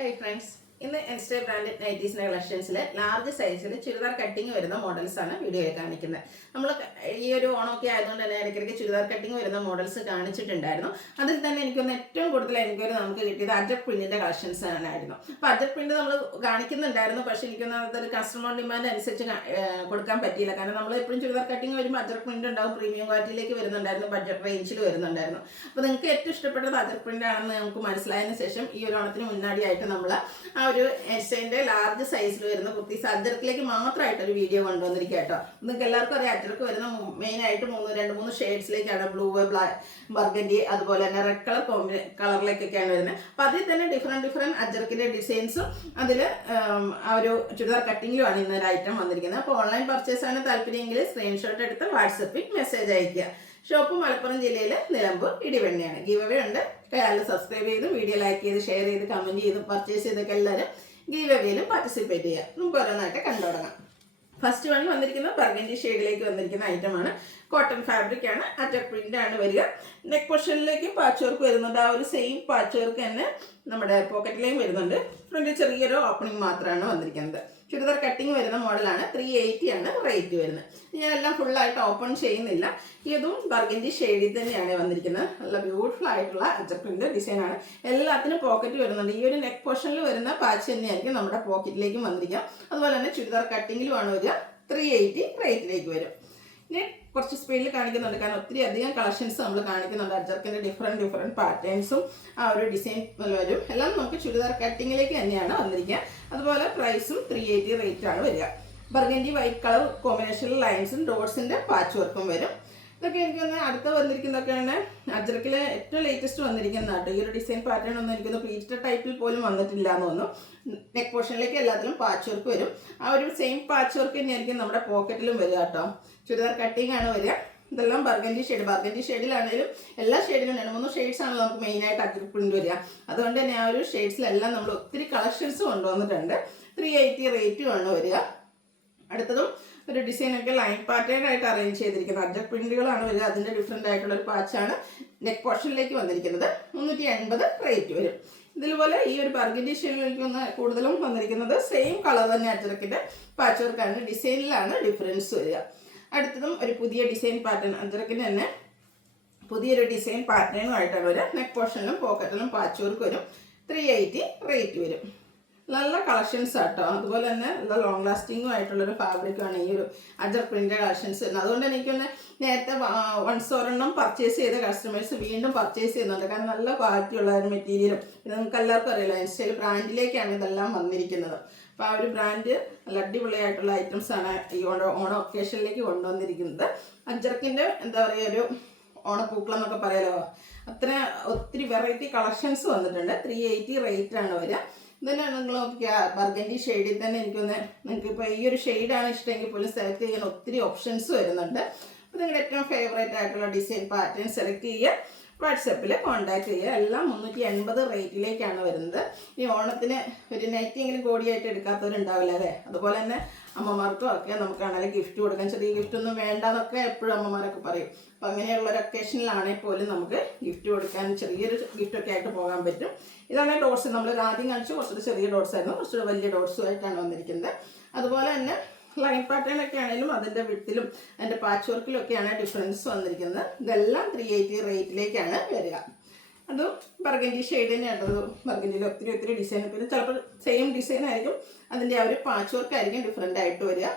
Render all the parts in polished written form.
Hi friends, ഇന്ന് എൻസ്റ്റേ branded നൈറ്റീസിൻ്റെ കളക്ഷൻസിൽ large സൈസിൽ churidar cutting വരുന്ന മോഡൽസാണ് വീഡിയോയിൽ കാണിക്കുന്നത്. നമ്മൾ ഈ ഒരു ഓണമൊക്കെ ആയതുകൊണ്ട് തന്നെ ഇടയ്ക്കിടയ്ക്ക് ചുരിദാർ കട്ടിങ് വരുന്ന മോഡൽസ് കാണിച്ചിട്ടുണ്ടായിരുന്നു. അതിൽ തന്നെ എനിക്കൊന്ന് ഏറ്റവും കൂടുതൽ എൻക്വയറി നമുക്ക് കിട്ടിയത് അജക് പ്രിന്റിൻ്റെ കളക്ഷൻസ് ആയിരുന്നു. അപ്പോൾ അജക് പ്രിന്റ് നമ്മൾ കാണിക്കുന്നുണ്ടായിരുന്നു, പക്ഷേ എനിക്കൊന്ന് അതൊരു കസ്റ്റമർ ഡിമാൻഡ് അനുസരിച്ച് കൊടുക്കാൻ പറ്റിയില്ല. കാരണം നമ്മൾ എപ്പോഴും ചുരിദാർ കട്ടിങ് വരുമ്പോൾ അജക് പ്രിന്റ് ഉണ്ടാവും, പ്രീമിയം ക്വാളിറ്റിയിലേക്ക് വരുന്നുണ്ടായിരുന്നു, ബഡ്ജറ്റ് റേഞ്ചിൽ വരുന്നുണ്ടായിരുന്നു. അപ്പോൾ നിങ്ങൾക്ക് ഏറ്റവും ഇഷ്ടപ്പെട്ടത് അജക് പ്രിന്റ് ആണെന്ന് നമുക്ക് മനസ്സിലായതിനു ശേഷം ഈ ഒരു ഓണത്തിന് മുന്നാടിയായിട്ട് നമ്മൾ ആ ഒരു എൻസ്റ്റൈൻ്റെ ലാർജ് സൈസിൽ വരുന്ന കുർത്തീസ് അജർക്കിലേക്ക് മാത്രമായിട്ടൊരു വീഡിയോ കൊണ്ടുവന്നിരിക്കുക കേട്ടോ. നിങ്ങൾക്ക് എല്ലാവർക്കും അറിയാം, അജർക്ക് വരുന്ന മെയിനായിട്ട് രണ്ട് മൂന്ന് ഷെയ്ഡ്സിലേക്കാണ്, ബ്ലൂ, ബ്ലാക്ക്, ബർഗൻഡി, അതുപോലെ തന്നെ റെഡ് കളറിലേക്കൊക്കെയാണ് വരുന്നത്. അപ്പോൾ അതിൽ തന്നെ ഡിഫറെൻറ്റ് അജർക്കിൻ്റെ ഡിസൈൻസും അതിൽ ആ ഒരു ചുരിദാർ കട്ടിങ്ങിലുമാണ് ഇന്നൊരു ഐറ്റം വന്നിരിക്കുന്നത്. അപ്പോൾ ഓൺലൈൻ പർച്ചേസാണ് താല്പര്യമെങ്കിൽ സ്ക്രീൻഷോട്ട് എടുത്ത് വാട്സപ്പിൽ മെസ്സേജ് അയയ്ക്കുക. ഷോപ്പ് മലപ്പുറം ജില്ലയിൽ നിലമ്പൂർ ഇടിവെണ്ണയാണ്. ഗീവ് അവേ ഉണ്ട്. ചാനൽ സബ്സ്ക്രൈബ് ചെയ്ത് വീഡിയോ ലൈക്ക് ചെയ്ത് ഷെയർ ചെയ്ത് കമൻറ്റ് ചെയ്ത് പർച്ചേസ് ചെയ്തൊക്കെ എല്ലാവരും ഗീവ് അവേയിലും പാർട്ടിസിപ്പേറ്റ് ചെയ്യുക. നമുക്ക് ഓരോന്നായിട്ട് കണ്ടു തുടങ്ങാം. ഫസ്റ്റ് വൺ വന്നിരിക്കുന്നത് ബർഗൻഡി ഷെയ്ഡിലേക്ക് വന്നിരിക്കുന്ന ഐറ്റമാണ്. കോട്ടൺ ഫാബ്രിക് ആണ്, അജക് പ്രിന്റ് ആണ് വരിക. നെക്ക് പൊസിഷനിലേക്ക് പാച്ച് വർക്ക് വരുന്നുണ്ട്. ആ ഒരു സെയിം പാച്ച് വർക്ക് തന്നെ നമ്മുടെ പോക്കറ്റിലേയും വരുന്നുണ്ട്. ഫ്രണ്ടിൽ ചെറിയൊരു ഓപ്പണിംഗ് മാത്രമാണ് വന്നിരിക്കുന്നത്. ചുരിദാർ കട്ടിങ് വരുന്ന മോഡലാണ്. 380 ആണ് റേറ്റ് വരുന്നത്. ഞാൻ എല്ലാം ഫുള്ളായിട്ട് ഓപ്പൺ ചെയ്യുന്നില്ല. ഇതും ബർഗൻഡി ഷെയ്ഡിൽ തന്നെയാണ് വന്നിരിക്കുന്നത്. നല്ല ബ്യൂട്ടിഫുൾ ആയിട്ടുള്ള അജക് പ്രിന്റ് ഡിസൈനാണ്. എല്ലാത്തിനും പോക്കറ്റ് വരുന്നുണ്ട്. ഈ ഒരു നെക്ക് പോർഷനിൽ വരുന്ന പാച്ച് തന്നെയായിരിക്കും നമ്മുടെ പോക്കറ്റിലേക്കും വന്നിരിക്കുക. അതുപോലെ തന്നെ ചുരിദാർ കട്ടിങ്ങിലുമാണ് വരിക. 380 റേറ്റിലേക്ക് വരും. ഇനി കുറച്ച് സ്പീഡിൽ കാണിക്കുന്നുണ്ട്, കാരണം ഒത്തിരി അധികം കളക്ഷൻസ് നമ്മൾ കാണിക്കുന്നുണ്ട്. അജർക്കിൻ്റെ ഡിഫറെൻറ്റ് പാറ്റേൺസും ആ ഒരു ഡിസൈൻ വരും. എല്ലാം നമുക്ക് ചുരിദാർ കട്ടിങ്ങിലേക്ക് തന്നെയാണ് വന്നിരിക്കുക. അതുപോലെ പ്രൈസും 380 റേറ്റാണ് വരിക. ബർഗൻഡി വൈറ്റ് കളർ കോമ്പിനേഷനിൽ ലൈൻസും ഡോട്ട്സിൻ്റെ പാച്ച് വർക്കും വരും. ഇതൊക്കെ എനിക്കൊന്ന് അടുത്ത വന്നിരിക്കുന്നതൊക്കെയാണ് അജർക്കിലെ ഏറ്റവും ലേറ്റസ്റ്റ് വന്നിരിക്കുന്ന കേട്ടോ. ഈ ഒരു ഡിസൈൻ പാറ്റേൺ ഒന്നും എനിക്കൊന്ന് പ്ലീറ്റഡ് ടൈപ്പിൽ പോലും വന്നിട്ടില്ല എന്ന് തോന്നുന്നു. നെക്ക് പോർഷനിലേക്ക് എല്ലാത്തിലും പാച്ച് വർക്ക് വരും. ആ ഒരു സെയിം പാച്ച് വർക്ക് തന്നെയായിരിക്കും നമ്മുടെ പോക്കറ്റിലും വരിക കേട്ടോ. ചുരിദാർ കട്ടിങ് ആണ് വരിക. ഇതെല്ലാം ബർഗൻഡി ഷെയ്ഡിലാണെങ്കിലും എല്ലാ ഷെയ്ഡിലും 2-3 ഷെയ്ഡ്സ് ആണ് നമുക്ക് മെയിനായിട്ട് അജക് പ്രിന്റ് വരിക. അതുകൊണ്ട് തന്നെ ആ ഒരു ഷെയ്ഡ്സിലെല്ലാം നമ്മൾ ഒത്തിരി കളക്ഷൻസ് കൊണ്ടുവന്നിട്ടുണ്ട്. 380 റേറ്റുമാണ് വരിക. അടുത്തതും ഒരു ഡിസൈനൊക്കെ ലൈൻ പാറ്റേൺ ആയിട്ട് അറേഞ്ച് ചെയ്തിരിക്കുന്നത് അജക് പ്രിന്റുകളാണ് വരിക. അതിൻ്റെ ഡിഫറെൻ്റ് ആയിട്ടുള്ള ഒരു പാച്ചാണ് നെക്ക് പോർഷനിലേക്ക് വന്നിരിക്കുന്നത്. 380 റേറ്റ് വരും. ഇതുപോലെ ഈ ഒരു ബർഗൻഡി ഷെയ്ഡിലേക്ക് കൂടുതലും വന്നിരിക്കുന്നത് സെയിം കളർ തന്നെ അജറക്കിൻ്റെ പാച്ച് വർക്കാണ്. ഡിസൈനിലാണ് ഡിഫറൻസ് വരിക. അടുത്തതും ഒരു പുതിയ ഡിസൈൻ പാറ്റേൺ, അജറക്കിന് തന്നെ പുതിയൊരു ഡിസൈൻ പാറ്റേണുമായിട്ടാണ് വരിക. നെക്ക് പോർഷനിലും പോക്കറ്റിലും പാച്ച് വർക്ക് വരും. 380 റേറ്റ് വരും. നല്ല കളക്ഷൻസ് ആട്ടോ. അതുപോലെ തന്നെ നല്ല ലോങ് ലാസ്റ്റിങ്ങും ആയിട്ടുള്ളൊരു ഫാബ്രിക്കാണ് ഈ ഒരു അജക് പ്രിൻ്റ് കളക്ഷൻസ്. അതുകൊണ്ട് എനിക്കൊന്ന് നേരത്തെ വൺസ് ഒരെണ്ണം പർച്ചേസ് ചെയ്ത കസ്റ്റമേഴ്സ് വീണ്ടും പർച്ചേസ് ചെയ്യുന്നുണ്ട്. കാരണം നല്ല ക്വാളിറ്റി ഉള്ള ഒരു മെറ്റീരിയലും ഇത് നമുക്ക് എല്ലാവർക്കും അറിയില്ല, ഇൻസ്റ്റയിൽ ബ്രാൻഡിലേക്കാണ് ഇതെല്ലാം വന്നിരിക്കുന്നത്. അപ്പോൾ ആ ഒരു ബ്രാൻഡ് നല്ല അടിപൊളിയായിട്ടുള്ള ഐറ്റംസാണ് ഈ ഓണം ഒക്കേഷനിലേക്ക് കൊണ്ടുവന്നിരിക്കുന്നത്. അജർക്കിൻ്റെ എന്താ പറയുക, ഒരു ഓണപ്പൂക്കളം എന്നൊക്കെ പറയാലോ, അത്ര ഒത്തിരി വെറൈറ്റി കളക്ഷൻസ് വന്നിട്ടുണ്ട്. 380 റേറ്റാണ് വരിക. ഇതന്നെ നിങ്ങൾ നോക്കിയാൽ ബർഗൻഡി ഷെയ്ഡിൽ തന്നെ എനിക്കൊന്ന്, നിങ്ങൾക്കിപ്പോൾ ഈ ഒരു ഷെയ്ഡാണ് ഇഷ്ടമെങ്കിൽ പോലും സെലക്ട് ചെയ്യാൻ ഒത്തിരി ഓപ്ഷൻസ് വരുന്നുണ്ട്. അപ്പോൾ നിങ്ങളുടെ ഏറ്റവും ഫേവറേറ്റ് ആയിട്ടുള്ള ഡിസൈൻ പാറ്റേൺ സെലക്ട് ചെയ്യുക, വാട്സപ്പിൽ കോൺടാക്ട് ചെയ്യുക. എല്ലാം 380 റേറ്റിലേക്കാണ് വരുന്നത്. ഈ ഓണത്തിന് ഒരു നൈറ്റിയെങ്കിലും കോടിയായിട്ട് എടുക്കാത്തവരുണ്ടാവില്ല അല്ലേ. അതുപോലെ തന്നെ അമ്മമാർക്കും ഒക്കെ നമുക്കാണെങ്കിൽ ഗിഫ്റ്റ് കൊടുക്കാൻ, ചെറിയ ഗിഫ്റ്റ് ഒന്നും വേണ്ടെന്നൊക്കെ എപ്പോഴും അമ്മമാരൊക്കെ പറയും. അപ്പം അങ്ങനെയുള്ളൊരു ഒക്കേഷനിലാണെങ്കിൽ പോലും നമുക്ക് ഗിഫ്റ്റ് കൊടുക്കാൻ ചെറിയൊരു ഗിഫ്റ്റൊക്കെ ആയിട്ട് പോകാൻ പറ്റും. ഇതാണ് ഡോട്ട്സ്. നമ്മൾ ആദ്യം കാണിച്ചു കുറച്ചുകൂടി ചെറിയ ഡോട്ട്സ് ആയിരുന്നു, കുറച്ചുകൂടി വലിയ ഡോട്ട്സുമായിട്ടാണ് വന്നിരിക്കുന്നത്. അതുപോലെ തന്നെ ലൈൻ പാറ്റേൺ ഒക്കെ ആണെങ്കിലും അതിൻ്റെ വിഡ്ത്തിലും അതിൻ്റെ പാച്ച് വർക്കിലും ഒക്കെയാണ് ഡിഫറൻസ് വന്നിരിക്കുന്നത്. ഇതെല്ലാം 380 റേറ്റിലേക്കാണ് വരിക. അതും ബർഗൻഡി ഷെയ്ഡ് തന്നെയാണ്. ബർഗൻഡിയിൽ ഒത്തിരി ഡിസൈൻ, പിന്നെ ചിലപ്പോൾ സെയിം ഡിസൈൻ ആയിരിക്കും, അതിൻ്റെ ആ ഒരു പാച്ച് വർക്ക് ആയിരിക്കും ഡിഫറെൻ്റ് ആയിട്ട് വരിക.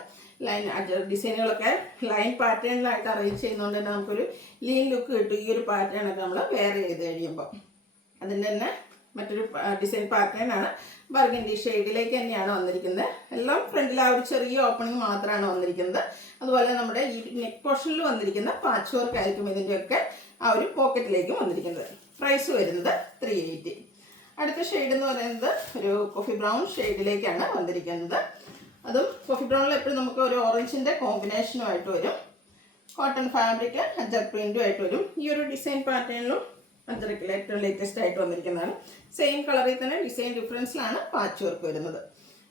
ലൈൻ ഡിസൈനുകളൊക്കെ ലൈൻ പാറ്റേണിലായിട്ട് അറേഞ്ച് ചെയ്യുന്നതുകൊണ്ട് തന്നെ നമുക്കൊരു ലീൻ ലുക്ക് കിട്ടും. ഈ ഒരു പാറ്റേണൊക്കെ നമ്മൾ വെയർ ചെയ്ത് കഴിയുമ്പോൾ അതിൻ്റെ തന്നെ മറ്റൊരു ഡിസൈൻ പാറ്റേണാണ്. ബർഗൻഡി ഷെയ്ഡിലേക്ക് തന്നെയാണ് വന്നിരിക്കുന്നത്. എല്ലാം ഫ്രണ്ടിൽ ആ ഒരു ചെറിയ ഓപ്പണിംഗ് മാത്രമാണ് വന്നിരിക്കുന്നത്. അതുപോലെ നമ്മുടെ ഈ നെക്ക് പോർഷനിൽ വന്നിരിക്കുന്ന പാച്ച് വർക്ക് ആയിരിക്കും ഇതിൻ്റെയൊക്കെ ആ ഒരു പോക്കറ്റിലേക്കും വന്നിരിക്കുന്നത്. പ്രൈസ് വരുന്നത് 380. അടുത്ത ഷെയ്ഡ് എന്ന് പറയുന്നത് ഒരു കോഫി ബ്രൗൺ ഷെയ്ഡിലേക്കാണ് വന്നിരിക്കുന്നത്. അതും കോഫി ബ്രൗണിൽ എപ്പോഴും നമുക്ക് ഒരു ഓറഞ്ചിൻ്റെ കോമ്പിനേഷനുമായിട്ട് വരും. കോട്ടൺ ഫാബ്രിക് അജക് പ്രിൻറ്റുമായിട്ട് വരും. ഈ ഒരു ഡിസൈൻ പാറ്റേണിലും അജറക്കിൽ ഏറ്റവും ലേറ്റസ്റ്റ് ആയിട്ട് വന്നിരിക്കുന്നതാണ്. സെയിം കളറിൽ തന്നെ ഡിസൈൻ ഡിഫറൻസിലാണ് പാച്ച് വർക്ക് വരുന്നത്.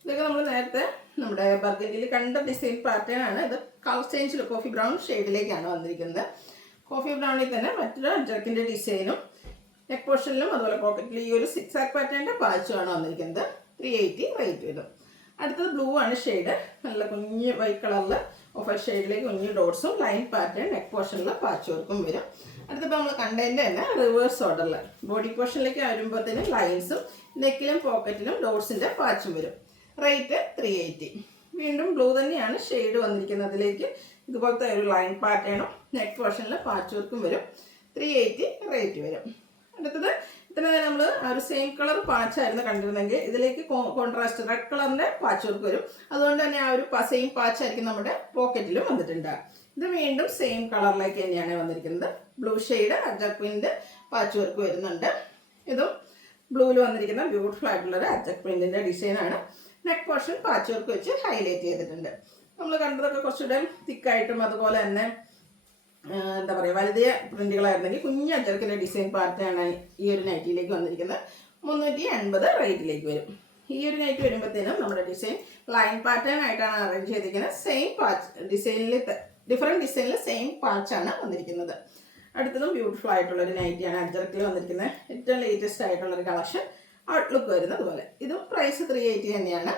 ഇതൊക്കെ നമ്മൾ നേരത്തെ നമ്മുടെ ബർഗൻഡിയിൽ കണ്ട ഡിസൈൻ പാറ്റേൺ ആണ്. ഇത് കളർ ചേഞ്ചിൽ കോഫി ബ്രൗൺ ഷെയ്ഡിലേക്കാണ് വന്നിരിക്കുന്നത്. കോഫി ബ്രൗണിൽ തന്നെ മറ്റൊരു അജറക്കിൻ്റെ ഡിസൈനും നെക്ക് പോർഷനിലും അതുപോലെ പോക്കറ്റിലും ഈ ഒരു സിക്സ് ആക്ക് പാറ്റേണിൻ്റെ പാച്ചുമാണ് വന്നിരിക്കുന്നത്. 380 റേറ്റ് വരും. അടുത്തത് ബ്ലൂ ആണ് ഷെയ്ഡ്. നല്ല കുഞ്ഞ് വൈറ്റ് കളറിൽ ഓഫ് വൈറ്റ് ഷെയ്ഡിലേക്ക് കുഞ്ഞ് ഡോട്ട്സും ലൈൻ പാറ്റേൺ നെക്ക് പോർഷനിൽ പാച്ച് വർക്കും വരും. അടുത്തിപ്പോൾ നമ്മൾ കണ്ടതിൻ്റെ തന്നെ റിവേഴ്സ് ഓർഡറിൽ ബോഡി പോർഷനിലേക്ക് വരുമ്പോഴത്തേനും ലൈൻസും നെക്കിലും പോക്കറ്റിലും ഡോട്ട്സിൻ്റെ പാച്ചും വരും. റേറ്റ് 380. വീണ്ടും ബ്ലൂ തന്നെയാണ് ഷെയ്ഡ് വന്നിരിക്കുന്നത്. അതിലേക്ക് ഇതുപോലത്തെ ഒരു ലൈൻ പാറ്റേണും നെക്ക് പോർഷനിൽ പാച്ച് വർക്കും വരും. 380 റേറ്റ് വരും. അടുത്തത് ഇത്ര നേരം നമ്മൾ ആ ഒരു സെയിം കളർ പാച്ചായിരുന്നു കണ്ടിരുന്നെങ്കിൽ ഇതിലേക്ക് കോൺട്രാസ്റ്റ് റെഡ് കളറിൻ്റെ പാച്ച് വർക്ക് വരും. അതുകൊണ്ട് തന്നെ ആ ഒരു സെയിം പാച്ചായിരിക്കും നമ്മുടെ പോക്കറ്റിലും വന്നിട്ടുണ്ട്. ഇത് വീണ്ടും സെയിം കളറിലേക്ക് തന്നെയാണ് വന്നിരിക്കുന്നത്. Blue shade അജക് print patch work വരുന്നുണ്ട്. ഇതും ബ്ലൂവിൽ വന്നിരിക്കുന്ന ബ്യൂട്ടിഫുൾ ആയിട്ടുള്ളൊരു അജക് പ്രിന്റിൻ്റെ ഡിസൈനാണ്. നെക്ക് പോർഷൻ പാച്ച് വർക്ക് വെച്ച് ഹൈലൈറ്റ് ചെയ്തിട്ടുണ്ട്. നമ്മൾ കണ്ടതൊക്കെ കുറച്ചുകൂടെ തിക്കായിട്ടും അതുപോലെ തന്നെ എന്താ പറയുക വലിയ പ്രിന്റുകളായിരുന്നെങ്കിൽ കുഞ്ഞ് അജർക്കിൻ്റെ ഡിസൈൻ പാറ്റേണാണ് ഈ ഒരു നൈറ്റിയിലേക്ക് വന്നിരിക്കുന്നത്. 380 റേറ്റിലേക്ക് വരും. ഈ ഒരു നൈറ്റ് വരുമ്പോഴത്തേനും നമ്മുടെ ഡിസൈൻ ലൈൻ പാറ്റേൺ ആയിട്ടാണ് അറേഞ്ച് ചെയ്തിരിക്കുന്നത്. സെയിം പാച്ച് ഡിസൈനിൽ ഡിഫറെൻറ്റ് ഡിസൈനിൽ സെയിം പാച്ചാണ് വന്നിരിക്കുന്നത്. അടുത്തതും ബ്യൂട്ടിഫുൾ ആയിട്ടുള്ളൊരു നൈറ്റിയാണ് അജർക്കിൽ വന്നിരിക്കുന്നത്. ഏറ്റവും ലേറ്റസ്റ്റ് ആയിട്ടുള്ളൊരു കളക്ഷൻ ഔട്ട്ലുക്ക് വരുന്നത് പോലെ. ഇതും പ്രൈസ് 380 തന്നെയാണ്.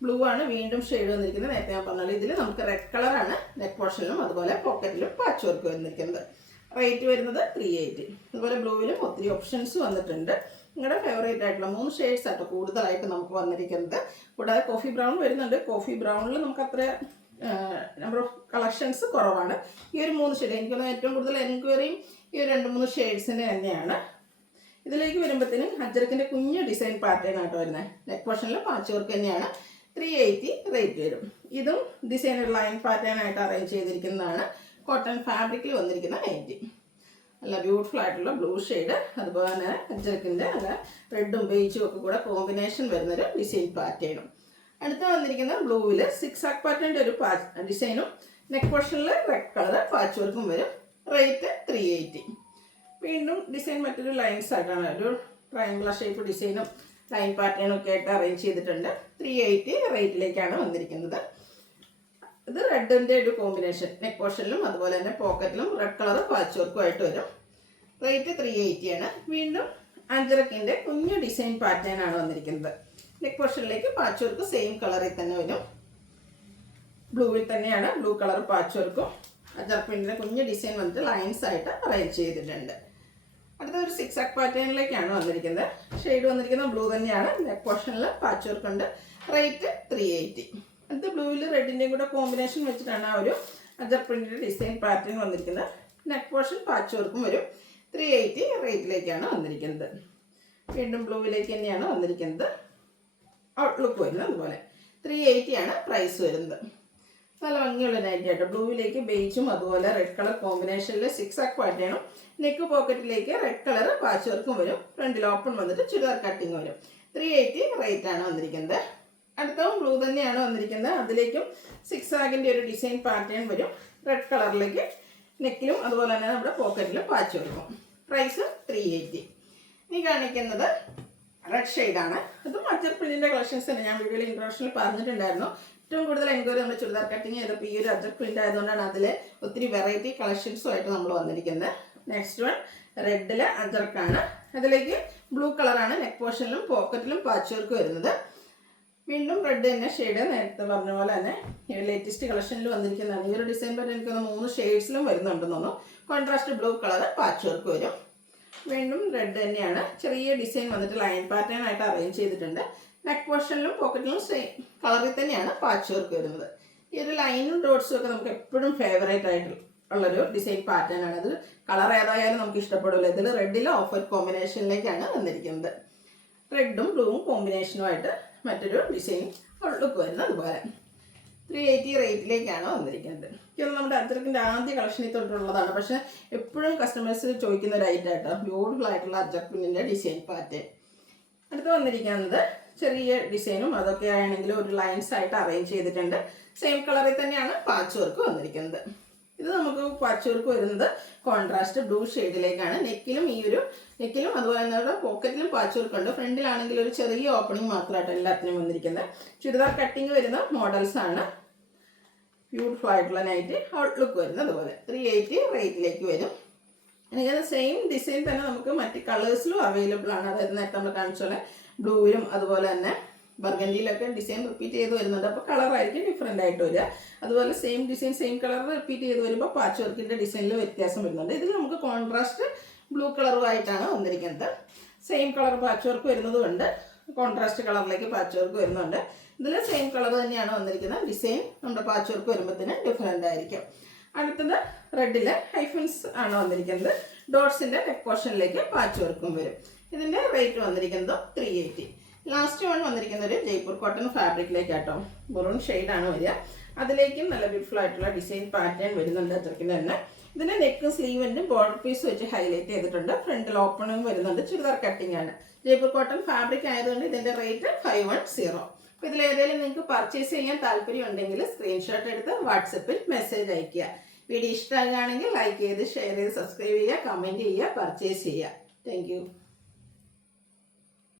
ബ്ലൂ ആണ് വീണ്ടും ഷെയ്ഡ് വന്നിരിക്കുന്നത്. നേരത്തെ ഞാൻ പറഞ്ഞാൽ ഇതിൽ നമുക്ക് റെഡ് കളറാണ് നെക്ക് പോർഷനിലും അതുപോലെ പോക്കറ്റിലും പാച്ച് വർക്ക് വന്നിരിക്കുന്നത്. റേറ്റ് വരുന്നത് 380. അതുപോലെ ബ്ലൂവിലും ഒത്തിരി ഓപ്ഷൻസ് വന്നിട്ടുണ്ട്. നിങ്ങളുടെ ഫേവറേറ്റ് ആയിട്ടുള്ള 3 ഷെയ്ഡ്സ് ആട്ടോ കൂടുതലായിട്ട് നമുക്ക് വന്നിരിക്കുന്നത്. കൂടാതെ കോഫി ബ്രൗൺ വരുന്നുണ്ട്. കോഫി ബ്രൗണിൽ നമുക്ക് അത്ര നമ്പർ ഓഫ് കളക്ഷൻസ് കുറവാണ്. ഈ ഒരു 3 ഷെയ്ഡ് എനിക്കൊന്ന് ഏറ്റവും കൂടുതൽ എൻക്വയറിയും ഈ ഒരു 2-3 ഷെയ്ഡ്സിൻ്റെ തന്നെയാണ്. ഇതിലേക്ക് വരുമ്പോഴത്തേനും അജർക്കിൻ്റെ കുഞ്ഞ് ഡിസൈൻ പാറ്റേൺ ആട്ടോ വരുന്നത്. നെക്ക് പോർഷനിൽ പാച്ച് വർക്ക് തന്നെയാണ്. 380 റേറ്റ് വരും. ഇതും ഡിസൈൻ ഒരു ലൈൻ പാറ്റേൺ ആയിട്ട് അറേഞ്ച് ചെയ്തിരിക്കുന്നതാണ്. കോട്ടൺ ഫാബ്രിക്കിൽ വന്നിരിക്കുന്ന നൈറ്റി. നല്ല ബ്യൂട്ടിഫുൾ ആയിട്ടുള്ള ബ്ലൂ ഷെയ്ഡ് അതുപോലെ തന്നെ അജർക്കിൻ്റെ നല്ല റെഡും ബേജും ഒക്കെ കൂടെ കോമ്പിനേഷൻ വരുന്നൊരു ഡിസൈൻ പാറ്റേണും. അടുത്ത വന്നിരിക്കുന്ന ബ്ലൂവിൽ സിക്സ് ആക്ക് പാറ്റേണിൻ്റെ ഒരു ഡിസൈനും നെക്ക് പോർഷനിൽ റെഡ് കളർ പാച്ച് വർക്കും വരും. റേറ്റ് 380. വീണ്ടും ഡിസൈൻ മറ്റൊരു ലൈൻസ് ആയിട്ടാണ് ഒരു ട്രയാങ്കുലർ ഷേപ്പ് ഡിസൈനും ലൈൻ പാറ്റേണും ഒക്കെ ആയിട്ട് അറേഞ്ച് ചെയ്തിട്ടുണ്ട്. 380 റേറ്റിലേക്കാണ് വന്നിരിക്കുന്നത്. ഇത് റെഡിൻ്റെ ഒരു കോമ്പിനേഷൻ നെക്ക് പോർഷനിലും അതുപോലെ തന്നെ പോക്കറ്റിലും റെഡ് കളർ പാച്ച് വർക്കും ആയിട്ട് വരും. റേറ്റ് 380 ആണ്. വീണ്ടും അജറക്കിൻ്റെ കുഞ്ഞു ഡിസൈൻ പാറ്റേൺ ആണ് വന്നിരിക്കുന്നത്. നെക്ക് പോർഷനിലേക്ക് പാച്ച് വർക്ക് സെയിം കളറിൽ തന്നെ വരും. ബ്ലൂവിൽ തന്നെയാണ് ബ്ലൂ കളർ പാച്ച് വർക്കും അജറക് പ്രിന്റിൻ്റെ കുഞ്ഞു ഡിസൈൻ വന്നിട്ട് ലൈൻസ് ആയിട്ട് അറേഞ്ച് ചെയ്തിട്ടുണ്ട്. അടുത്ത ഒരു സിക്സ് ആക്ക് പാറ്റേണിലേക്കാണ് വന്നിരിക്കുന്നത്. ഷെയ്ഡ് വന്നിരിക്കുന്നത് ബ്ലൂ തന്നെയാണ്. നെക്ക് പോർഷനിൽ പാച്ച് വർക്ക് ഉണ്ട്. റേറ്റ് 380. അടുത്ത ബ്ലൂവിൽ റെഡിൻ്റെയും കൂടെ കോമ്പിനേഷൻ വെച്ചിട്ടാണ് ആ ഒരു അജറക് പ്രിന്റിൻ്റെ ഡിസൈൻ പാറ്റേൺ വന്നിരിക്കുന്നത്. നെക്ക് പോർഷൻ പാച്ച് വർക്കും വരും. 380 റേറ്റിലേക്കാണ് വന്നിരിക്കുന്നത്. വീണ്ടും ബ്ലൂവിലേക്ക് തന്നെയാണ് വന്നിരിക്കുന്നത്. ഔട്ട്ലുക്ക് വരുന്നത് അതുപോലെ 380 ആണ് പ്രൈസ് വരുന്നത്. നല്ല ഭംഗിയുള്ള നൈറ്റി ആയിട്ട് ബ്ലൂവിലേക്ക് ബേജും അതുപോലെ റെഡ് കളർ കോമ്പിനേഷനിൽ സിക്സ് ആക്ക് പാറ്റേണും നെക്ക് പോക്കറ്റിലേക്ക് റെഡ് കളർ പാച്ച് വർക്കും വരും. ഫ്രണ്ടിൽ ഓപ്പൺ വന്നിട്ട് ചുരിദാർ കട്ടിങ് വരും. 380 റേറ്റ് ആണ് വന്നിരിക്കുന്നത്. അടുത്തവും ബ്ലൂ തന്നെയാണ് വന്നിരിക്കുന്നത്. അതിലേക്കും സിക്സ് ആക്കിൻ്റെ ഒരു ഡിസൈൻ പാറ്റേൺ വരും. റെഡ് കളറിലേക്ക് നെക്കിലും അതുപോലെ തന്നെ നമ്മുടെ പോക്കറ്റിലും പാച്ച് വർക്കും. പ്രൈസ് 380. ഇനി കാണിക്കുന്നത് റെഡ് ഷെയ്ഡാണ്. അതും അജറക് പ്രിന്റിൻ്റെ കളക്ഷൻസ് തന്നെ ഞാൻ വീഡിയോയിൽ ഇൻട്രോഡക്ഷനിൽ പറഞ്ഞിട്ടുണ്ടായിരുന്നു. ഏറ്റവും കൂടുതൽ എൻക്വയറി നമ്മൾ ചുരിദാർ കട്ടിങ് ചെയ്തപ്പോൾ ഈ ഒരു അജറക് പ്രിന്റ് ആയതുകൊണ്ടാണ് അതിൽ ഒത്തിരി വെറൈറ്റി കളക്ഷൻസുമായിട്ട് നമ്മൾ വന്നിരിക്കുന്നത്. നെക്സ്റ്റ് വൺ റെഡിൽ അജറക്കാണ്. അതിലേക്ക് ബ്ലൂ കളറാണ് നെക്ക് പോർഷനിലും പോക്കറ്റിലും പാച്ച് വർക്ക് വരുന്നത്. വീണ്ടും റെഡ് തന്നെ ഷെയ്ഡ് നേരത്തെ പറഞ്ഞ പോലെ തന്നെ ലേറ്റസ്റ്റ് കളക്ഷനിൽ വന്നിരിക്കുന്നതാണ്. ഈ ഒരു ഡിസൈൻ പറ്റി എനിക്കൊന്ന് 3 ഷെയ്ഡ്സിലും വരുന്നുണ്ടെന്ന് തോന്നുന്നു. Contrast blue colour patch work വരും. വീണ്ടും റെഡ് തന്നെയാണ്. ചെറിയ ഡിസൈൻ വന്നിട്ട് ലൈൻ പാറ്റേൺ ആയിട്ട് അറേഞ്ച് ചെയ്തിട്ടുണ്ട്. നെക്ക് പോർഷനിലും പോക്കറ്റിലും സെയിം കളറിൽ തന്നെയാണ് പാച്ച് വർക്ക് വരുന്നത്. ഈ ഒരു ലൈനും ഡോട്ട്സും ഒക്കെ നമുക്ക് എപ്പോഴും ഫേവറേറ്റ് ആയിട്ട് ഉള്ളൊരു ഡിസൈൻ പാറ്റേൺ ആണ്. അത് കളർ ഏതായാലും നമുക്ക് ഇഷ്ടപ്പെടില്ല. ഇതിൽ റെഡിൽ ഓഫ് വൈറ്റ് കോമ്പിനേഷനിലേക്കാണ് വന്നിരിക്കുന്നത്. റെഡും ബ്ലൂവും കോമ്പിനേഷനുമായിട്ട് മറ്റൊരു ഡിസൈൻ ലുക്ക് വരുന്നത് അതുപോലെ 380 റേറ്റിലേക്കാണ് വന്നിരിക്കുന്നത്. ഇതൊന്നും നമ്മുടെ അജറക്കിൻ്റെ ആദ്യ കളക്ഷനിൽ തൊട്ടുള്ളതാണ്. പക്ഷേ എപ്പോഴും കസ്റ്റമേഴ്സ് ചോദിക്കുന്ന ഒരു ഐറ്റം ആയിട്ടോ ബ്യൂട്ടിഫുൾ ആയിട്ടുള്ള അജറക് പ്രിന്റിൻ്റെ ഡിസൈൻ പാറ്റേൺ. അടുത്ത് വന്നിരിക്കുന്നത് ചെറിയ ഡിസൈനും അതൊക്കെ ആണെങ്കിലും ഒരു ലൈൻസ് ആയിട്ട് അറേഞ്ച് ചെയ്തിട്ടുണ്ട്. സെയിം കളറിൽ തന്നെയാണ് പാച്ച് വർക്ക് വന്നിരിക്കുന്നത്. ഇത് നമുക്ക് പാച്ച് വർക്ക് വരുന്നത് കോൺട്രാസ്റ്റ് ബ്ലൂ ഷെയ്ഡിലേക്കാണ്. നെക്കിലും അതുപോലെ തന്നെ പോക്കറ്റിലും പാച്ച് വർക്ക് ഉണ്ട്. ഫ്രണ്ടിലാണെങ്കിൽ ഒരു ചെറിയ ഓപ്പണിംഗ് മാത്രമായിട്ട് എല്ലാത്തിനും വന്നിരിക്കുന്നത്. ചുരിദാർ കട്ടിങ് വരുന്ന മോഡൽസ് ആണ്. ബ്യൂട്ടിഫുൾ ആയിട്ടുള്ള നൈറ്റ് ഔട്ട്ലുക്ക് വരുന്നത് അതുപോലെ 380 റേറ്റിലേക്ക് വരും. എനിക്ക് സെയിം ഡിസൈൻ തന്നെ നമുക്ക് മറ്റ് കളേഴ്സിലും അവൈലബിൾ ആണ്. അതായത് നേരത്തെ നമ്മൾ കാണിച്ച പോലെ ബ്ലൂവിലും അതുപോലെ തന്നെ ബർഗൻഡിയിലൊക്കെ ഡിസൈൻ റിപ്പീറ്റ് ചെയ്ത് വരുന്നുണ്ട്. അപ്പോൾ കളറായിരിക്കും ഡിഫറെൻ്റ് ആയിട്ട് വരിക. അതുപോലെ same design same colour repeat ചെയ്ത് വരുമ്പോൾ പാച്ച് വർക്കിൻ്റെ ഡിസൈനിൽ വ്യത്യാസം വരുന്നുണ്ട്. ഇതിൽ നമുക്ക് കോൺട്രാസ്റ്റ് ബ്ലൂ കളറുമായിട്ടാണ് വന്നിരിക്കുന്നത്. സെയിം കളർ പാച്ച് വർക്ക് വരുന്നത് കൊണ്ട് കോൺട്രാസ്റ്റ് കളറിലേക്ക് പാച്ച് വർക്ക് വരുന്നുണ്ട്. ഇതിൽ സെയിം കളർ തന്നെയാണ് വന്നിരിക്കുന്നത്. ഡിസൈൻ നമ്മുടെ പാച്ച് വർക്ക് വരുമ്പോഴത്തേന് ഡിഫറെൻ്റ് ആയിരിക്കും. അടുത്തത് റെഡിൽ ഹൈഫൻസ് ആണ് വന്നിരിക്കുന്നത്. ഡോട്ട്സിൻ്റെ നെക്ക് പോർഷനിലേക്ക് പാച്ച് വർക്കും വരും. ഇതിൻ്റെ റേറ്റ് വന്നിരിക്കുന്നത് 380. ലാസ്റ്റ് വൺ വന്നിരിക്കുന്ന ഒരു ജയ്പൂർ കോട്ടൺ ഫാബ്രിക്കിലേക്കാട്ടോ. മെറൂൺ ഷെയ്ഡാണ് വരിക. അതിലേക്കും നല്ല ബ്യൂട്ടിഫുൾ ആയിട്ടുള്ള ഡിസൈൻ പാറ്റേൺ വരുന്നുണ്ട് അത്രയ്ക്കിന് തന്നെ. ഇതിൻ്റെ നെക്കും സ്ലീവിൻ്റെ ബോർഡർ പീസ് വെച്ച് ഹൈലൈറ്റ് ചെയ്തിട്ടുണ്ട്. ഫ്രണ്ടിൽ ഓപ്പണും വരുന്നുണ്ട്. ചുരിദാർ കട്ടിംഗ് ആണ്. ജയ്പൂർ കോട്ടൺ ഫാബ്രിക് ആയതുകൊണ്ട് ഇതിൻ്റെ റേറ്റ് 510. അപ്പോൾ ഇതിലേതെങ്കിലും നിങ്ങൾക്ക് പർച്ചേസ് ചെയ്യാൻ താല്പര്യം ഉണ്ടെങ്കിൽ സ്ക്രീൻഷോട്ട് എടുത്ത് വാട്സപ്പിൽ മെസ്സേജ് അയയ്ക്കുക. വീഡിയോ ഇഷ്ടമാകുകയാണെങ്കിൽ ലൈക്ക് ചെയ്ത് ഷെയർ ചെയ്ത് സബ്സ്ക്രൈബ് ചെയ്യുക, കമൻറ്റ് ചെയ്യുക, പർച്ചേസ് ചെയ്യുക. താങ്ക്